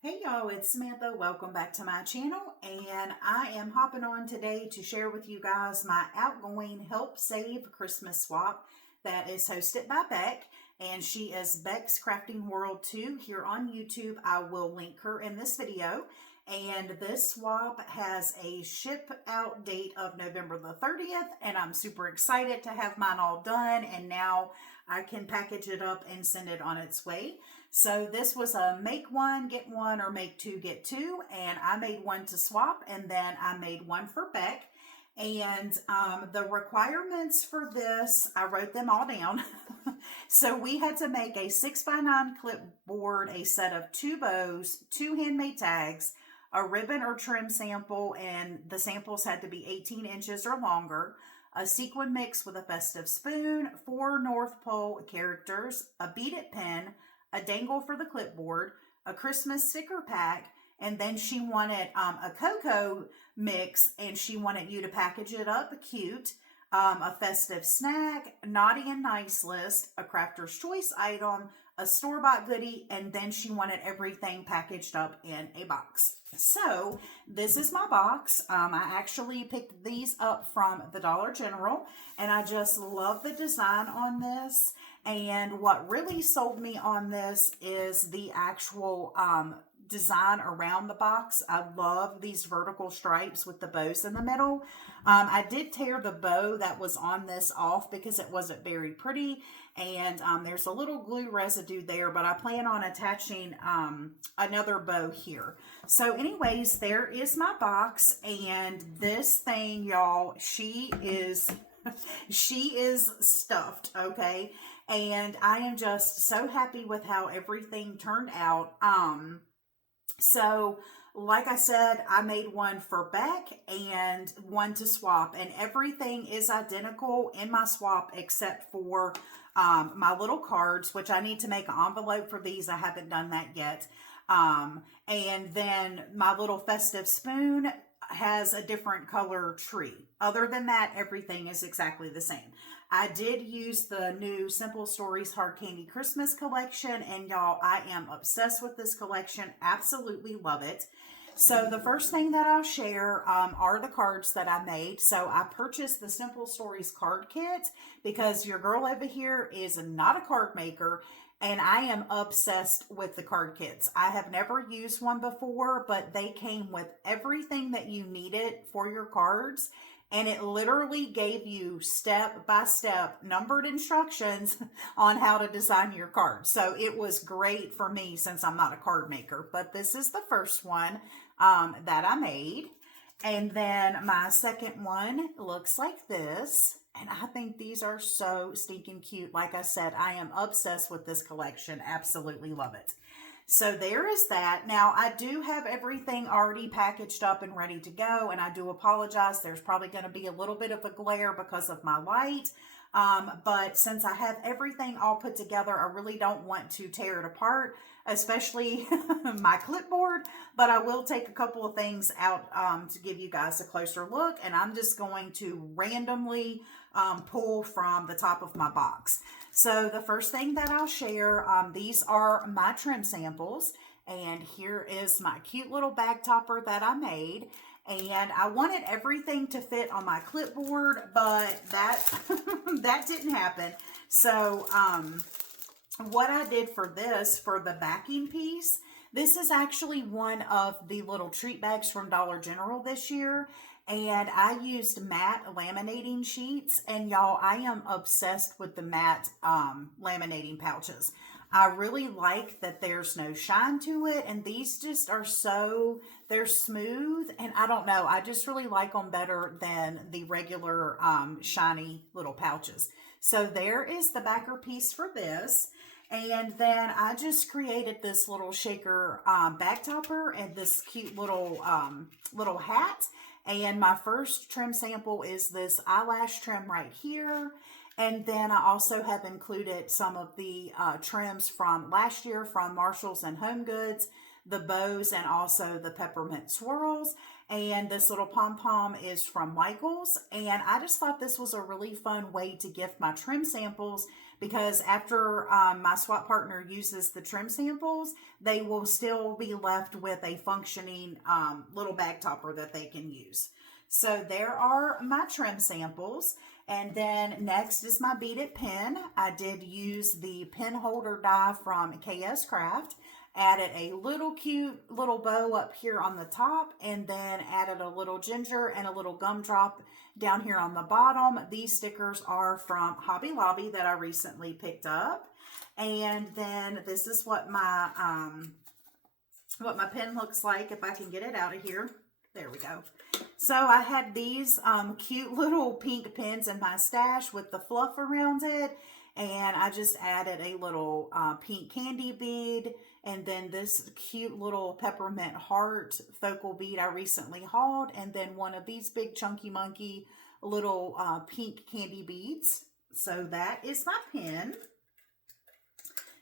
Hey y'all, it's Samantha. Welcome back to my channel, and I am hopping on today to share with you guys my Outgoing Help Save Christmas swap that is hosted by Beck, and she is Beck's Crafting World 2 here on YouTube. I will link her in this video. And this swap has a ship out date of November the 30th, and I'm super excited to have mine all done, and now I can package it up and send it on its way. So this was a make one, get one, or make two, get two, and I made one to swap, and then I made one for Beck. And the requirements for this, I wrote them all down. So we had to make a 6x9 clipboard, a set of 2 bows, 2 handmade tags, a ribbon or trim sample, and the samples had to be 18 inches or longer, a sequin mix with a festive spoon, 4 North Pole characters, a beaded pen, a dangle for the clipboard, a Christmas sticker pack, and then she wanted a cocoa mix, and she wanted you to package it up cute, a festive snack, naughty and nice list, a crafter's choice item, a store-bought goodie, and then she wanted everything packaged up in a box. So this is my box. I actually picked these up from the Dollar General, and I just love the design on this. And what really sold me on this is the actual design around the box. I love these vertical stripes with the bows in the middle. I did tear the bow that was on this off because it wasn't very pretty, and there's a little glue residue there, but I plan on attaching another bow here. So anyways, there is my box, and this thing, y'all, she is stuffed, okay? And I am just so happy with how everything turned out. So like I said, I made one for Beck and one to swap, and everything is identical in my swap except for my little cards, which I need to make an envelope for these. I haven't done that yet. And then my little festive spoon has a different color tree. Other than that, everything is exactly the same. I did use the new Simple Stories Hard Candy Christmas collection, and y'all, I am obsessed with this collection. Absolutely love it. So the first thing that I'll share are the cards that I made. So I purchased the Simple Stories card kit because your girl over here is not a card maker, and I am obsessed with the card kits. I have never used one before, but they came with everything that you needed for your cards. And it literally gave you step-by-step numbered instructions on how to design your cards. So it was great for me since I'm not a card maker. But this is the first one that I made. And then my second one looks like this. And I think these are so stinking cute. Like I said, I am obsessed with this collection. Absolutely love it. So there is that. Now, I do have everything already packaged up and ready to go, and I do apologize. There's probably going to be a little bit of a glare because of my light, but since I have everything all put together, I really don't want to tear it apart, especially my clipboard, but I will take a couple of things out to give you guys a closer look, and I'm just going to randomly pull from the top of my box. So the first thing that I'll share, these are my trim samples, and here is my cute little bag topper that I made. And I wanted everything to fit on my clipboard, but that that didn't happen. So what I did for this, for the backing piece, this is actually one of the little treat bags from Dollar General this year. And I used matte laminating sheets, and y'all, I am obsessed with the matte laminating pouches. I really like that there's no shine to it, and these just are so, they're smooth, and I don't know, I just really like them better than the regular shiny little pouches. So there is the backer piece for this. And then I just created this little shaker bag topper and this cute little little hat. And my first trim sample is this eyelash trim right here. And then I also have included some of the trims from last year from Marshalls and Home Goods, the bows, and also the peppermint swirls. And this little pom-pom is from Michaels. And I just thought this was a really fun way to gift my trim samples because after my swap partner uses the trim samples, they will still be left with a functioning little bag topper that they can use. So there are my trim samples. And then next is my beaded pen. I did use the pen holder die from KS Craft. Added a little cute little bow up here on the top, and then added a little ginger and a little gumdrop down here on the bottom. These stickers are from Hobby Lobby that I recently picked up. And then this is what my pen looks like if I can get it out of here. There we go. So I had these cute little pink pens in my stash with the fluff around it. And I just added a little pink candy bead. And then this cute little peppermint heart focal bead I recently hauled. And then one of these big chunky monkey little pink candy beads. So that is my pen.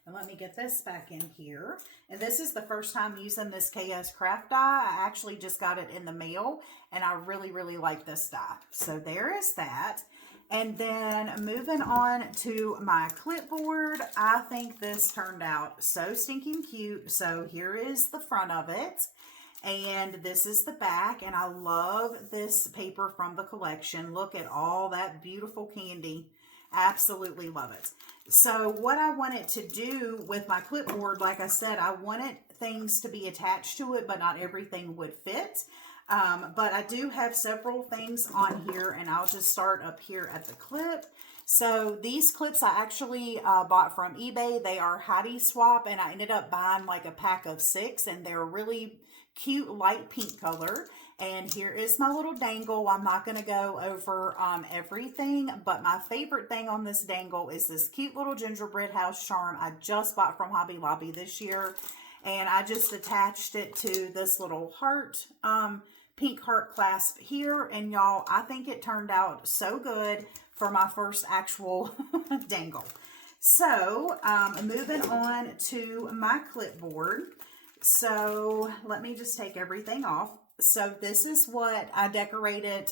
And let me get this back in here. And this is the first time using this KS Craft die. I actually just got it in the mail, and I really, really like this die. So there is that. And then moving on to my clipboard, I think this turned out so stinking cute. So here is the front of it. And this is the back, and I love this paper from the collection. Look at all that beautiful candy. Absolutely love it. So what I wanted to do with my clipboard, like I said, I wanted things to be attached to it, but not everything would fit. But I do have several things on here, and I'll just start up here at the clip. So these clips I actually bought from eBay. They are Heidi Swap, and I ended up buying like a pack of 6, and they're really cute light pink color. And here is my little dangle. I'm not going to go over everything, but my favorite thing on this dangle is this cute little gingerbread house charm I just bought from Hobby Lobby this year. And I just attached it to this little heart, pink heart clasp here. And y'all, I think it turned out so good for my first actual dangle. So moving on to my clipboard. So let me just take everything off. So this is what I decorated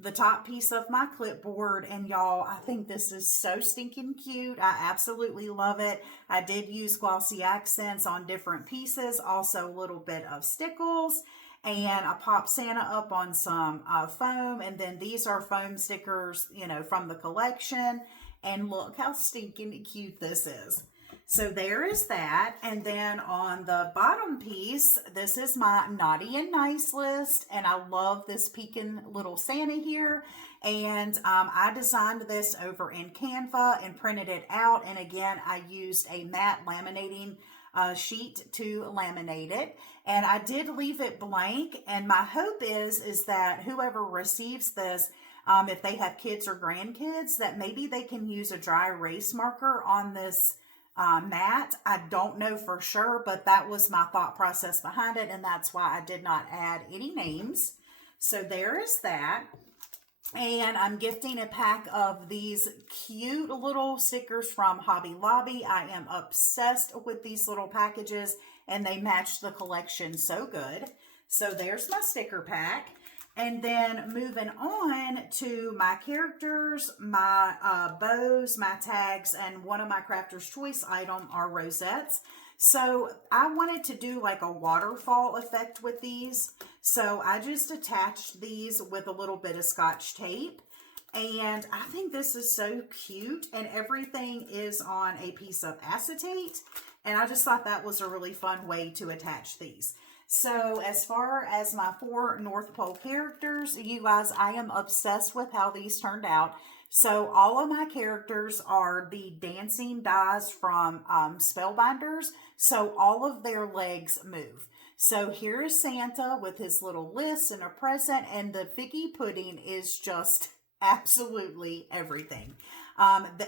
the top piece of my clipboard. And y'all, I think this is so stinking cute. I absolutely love it. I did use glossy accents on different pieces. Also a little bit of stickles. And I popped Santa up on some foam. And then these are foam stickers, you know, from the collection. And look how stinking cute this is. So there is that. And then on the bottom piece, this is my naughty and nice list. And I love this peeking little Santa here. And I designed this over in Canva and printed it out. And again, I used a matte laminating sheet to laminate it. And I did leave it blank. And my hope is that whoever receives this, if they have kids or grandkids, that maybe they can use a dry erase marker on this mat. I don't know for sure, but that was my thought process behind it, and that's why I did not add any names. So there is that. And I'm gifting a pack of these cute little stickers from Hobby Lobby. I am obsessed with these little packages, and they match the collection so good. So there's my sticker pack. And then moving on to my characters, my bows, my tags, and one of my Crafter's Choice item are rosettes. So I wanted to do like a waterfall effect with these. So I just attached these with a little bit of Scotch tape. And I think this is so cute. And everything is on a piece of acetate. And I just thought that was a really fun way to attach these. So as far as my 4 North Pole characters, you guys, I am obsessed with how these turned out. So all of my characters are the dancing dies from Spellbinders. So all of their legs move. So here is Santa with his little list and a present, and the figgy pudding is just absolutely everything.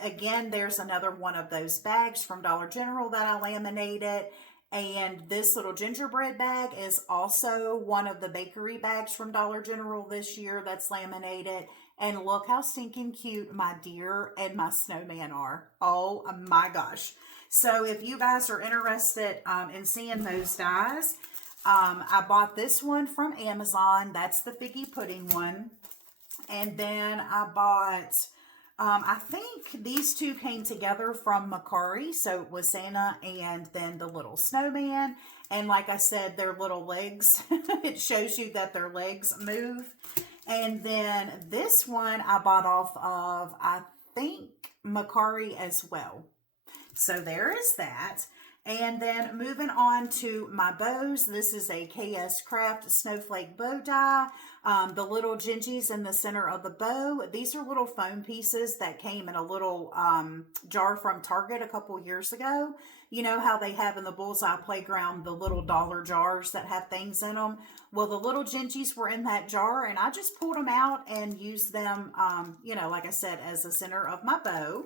Again, there's another one of those bags from Dollar General that I laminated. And this little gingerbread bag is also one of the bakery bags from Dollar General this year that's laminated. And look how stinking cute my deer and my snowman are. Oh my gosh. So if you guys are interested in seeing those dies, I bought this one from Amazon. That's the figgy pudding one. And then I bought I think these two came together from Macari. So it was Santa and then the little snowman. And like I said, their little legs, it shows you that their legs move. And then this one I bought off of, I think, Macari as well. So there is that. And then moving on to my bows, this is a KS Craft Snowflake bow die. The little gingies in the center of the bow, these are little foam pieces that came in a little jar from Target a couple years ago. You know how they have in the Bullseye Playground the little dollar jars that have things in them? Well, the little gingies were in that jar, and I just pulled them out and used them, you know, like I said, as the center of my bow.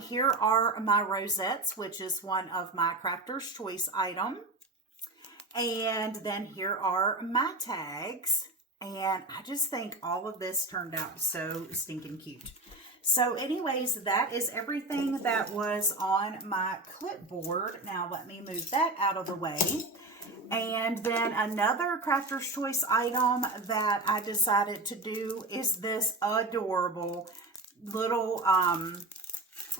Here are my rosettes, which is one of my Crafter's Choice item. And then here are my tags. And I just think all of this turned out so stinking cute. So anyways, that is everything that was on my clipboard. Now let me move that out of the way. And then another Crafter's Choice item that I decided to do is this adorable little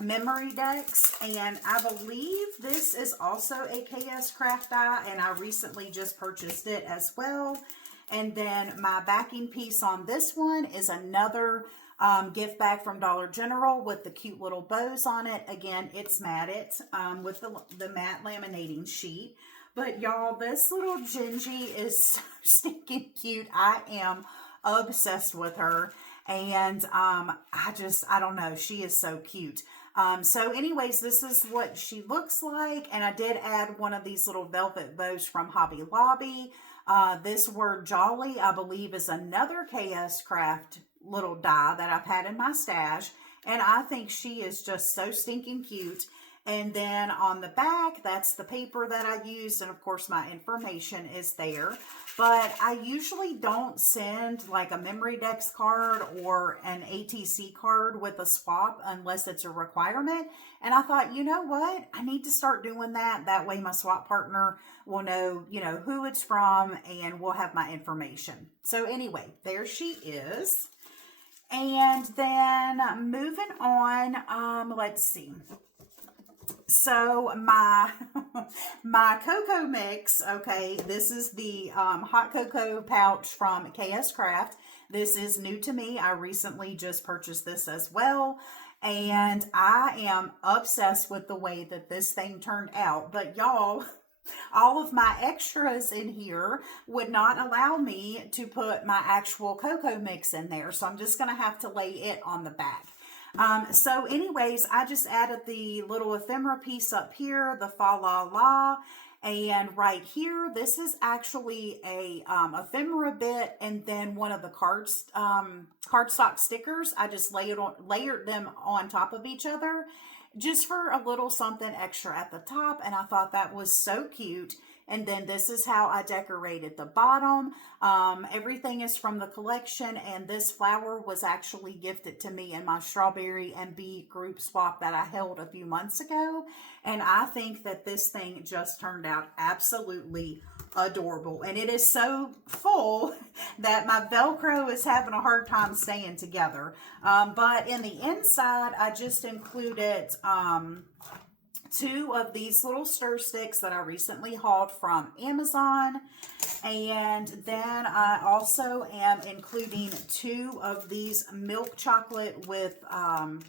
memory decks, and I believe this is also a KS Craft die, and I recently just purchased it as well. And then my backing piece on this one is another gift bag from Dollar General with the cute little bows on it. Again, it's matted with the matte laminating sheet. But y'all, this little Gingy is so stinking cute. I am obsessed with her. And I don't know, she is so cute. So anyways, this is what she looks like. And I did add one of these little velvet bows from Hobby Lobby. This word Jolly, I believe, is another KS Craft little die that I've had in my stash. And I think she is just so stinking cute. And then on the back, that's the paper that I used. And of course, my information is there. But I usually don't send like a memory decks card or an ATC card with a swap unless it's a requirement. And I thought, you know what? I need to start doing that. That way my swap partner will know, you know, who it's from and will have my information. So anyway, there she is. And then moving on, let's see. So my cocoa mix, okay, this is the hot cocoa pouch from KS Craft. This is new to me. I recently just purchased this as well. And I am obsessed with the way that this thing turned out. But y'all, all of my extras in here would not allow me to put my actual cocoa mix in there. So I'm just going to have to lay it on the back. So anyways, I just added the little ephemera piece up here, the fa la la, and right here, this is actually a ephemera bit, and then one of the cardstock stickers. I just layered them on top of each other, just for a little something extra at the top, and I thought that was so cute. And then this is how I decorated the bottom. Everything is from the collection, and this flower was actually gifted to me in my strawberry and bee group swap that I held a few months ago. And I think that this thing just turned out absolutely adorable. And it is so full that my Velcro is having a hard time staying together. But in the inside, I just included two of these little stir sticks that I recently hauled from Amazon. And then I also am including two of these milk chocolate with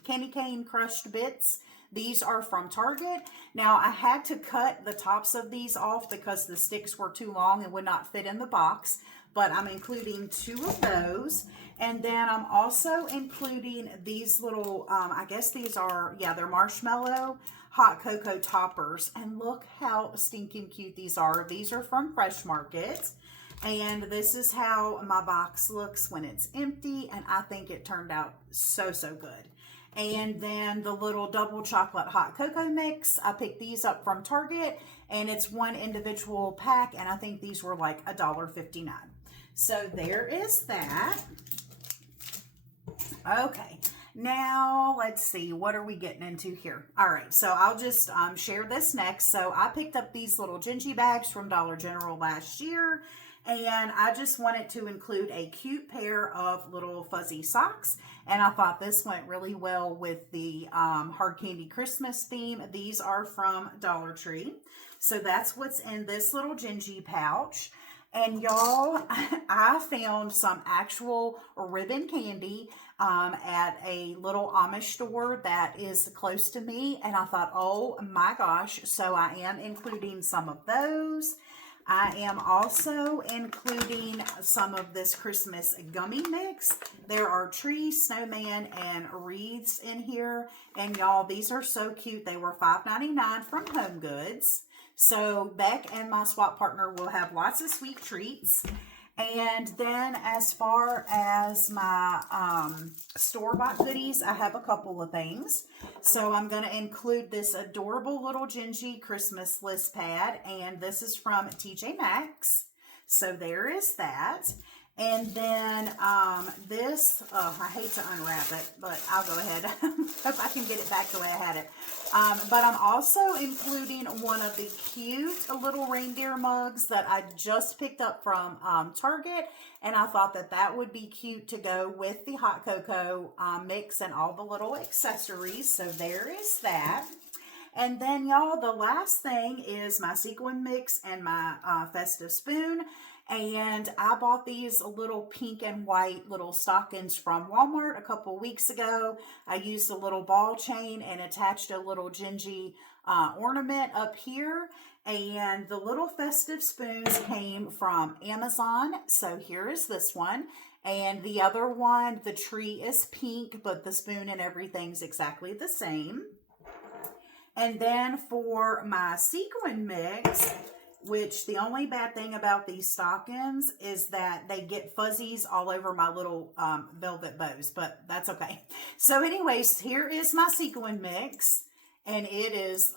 candy cane crushed bits. These are from Target. Now, I had to cut the tops of these off because the sticks were too long and would not fit in the box. But I'm including two of those. And then I'm also including these little, I guess these are, yeah, they're marshmallow hot cocoa toppers. And look how stinking cute these are. These are from Fresh Market. And this is how my box looks when it's empty. And I think it turned out so, so good. And then the little double chocolate hot cocoa mix, I picked these up from Target, and it's one individual pack, and I think these were like $1.59. So there is that. Okay, now let's see, what are we getting into here? All right, so I'll just share this next. So I picked up these little Gingy bags from Dollar General last year, And I just wanted to include a cute pair of little fuzzy socks. And I thought this went really well with the hard candy Christmas theme. These are from Dollar Tree. So that's what's in this little Gingy pouch. And y'all, I found some actual ribbon candy at a little Amish store that is close to me. And I thought, oh my gosh. So I am including some of those. I am also including some of this Christmas gummy mix. There are trees, snowman, and wreaths in here. And y'all, these are so cute. They were $5.99 from Home Goods. So Beck and my swap partner will have lots of sweet treats. And then as far as my store-bought goodies, I have a couple of things. So I'm going to include this adorable little Gingy Christmas list pad. And this is from TJ Maxx. So there is that. And then this, I hate to unwrap it, but I'll go ahead. Hope I can get it back the way I had it. But I'm also including one of the cute little reindeer mugs that I just picked up from Target. And I thought that that would be cute to go with the hot cocoa mix and all the little accessories. So there is that. And then, y'all, the last thing is my sequin mix and my festive spoon. And I bought these little pink and white little stockings from Walmart a couple weeks ago. I used a little ball chain and attached a little Gingy ornament up here. And the little festive spoons came from Amazon. So here is this one. And the other one, the tree is pink, but the spoon and everything's exactly the same. And then for my sequin mix, which the only bad thing about these stockings is that they get fuzzies all over my little velvet bows, but that's okay. So anyways, here is my sequin mix, and it is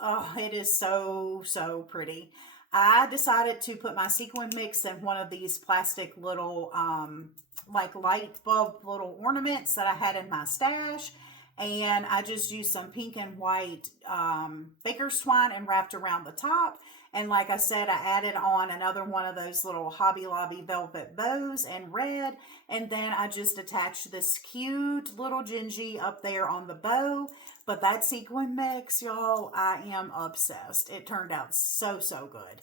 so, so pretty. I decided to put my sequin mix in one of these plastic little, like light bulb little ornaments that I had in my stash. And I just used some pink and white baker's twine and wrapped around the top. And like I said, I added on another one of those little Hobby Lobby velvet bows in red. And then I just attached this cute little Gingy up there on the bow. But that sequin mix, y'all, I am obsessed. It turned out so, so good.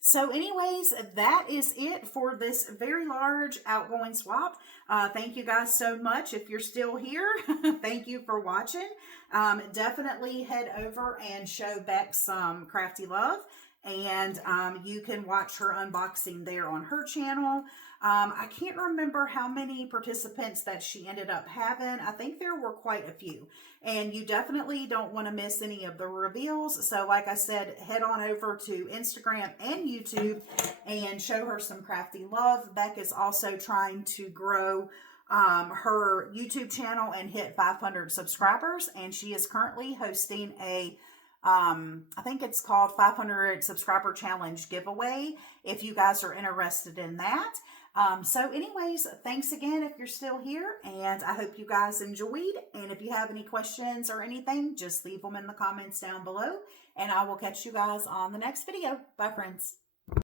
So anyways, that is it for this very large outgoing swap. Thank you guys so much. If you're still here, thank you for watching. Definitely head over and show Beck some crafty love. And you can watch her unboxing there on her channel. I can't remember how many participants that she ended up having. I think there were quite a few. And you definitely don't want to miss any of the reveals. So like I said, head on over to Instagram and YouTube and show her some crafty love. Beck is also trying to grow her YouTube channel and hit 500 subscribers. And she is currently hosting a I think it's called 500 subscriber challenge giveaway if you guys are interested in that. So anyways, thanks again if you're still here, and I hope you guys enjoyed. And if you have any questions or anything, just leave them in the comments down below, and I will catch you guys on the next video. Bye, friends.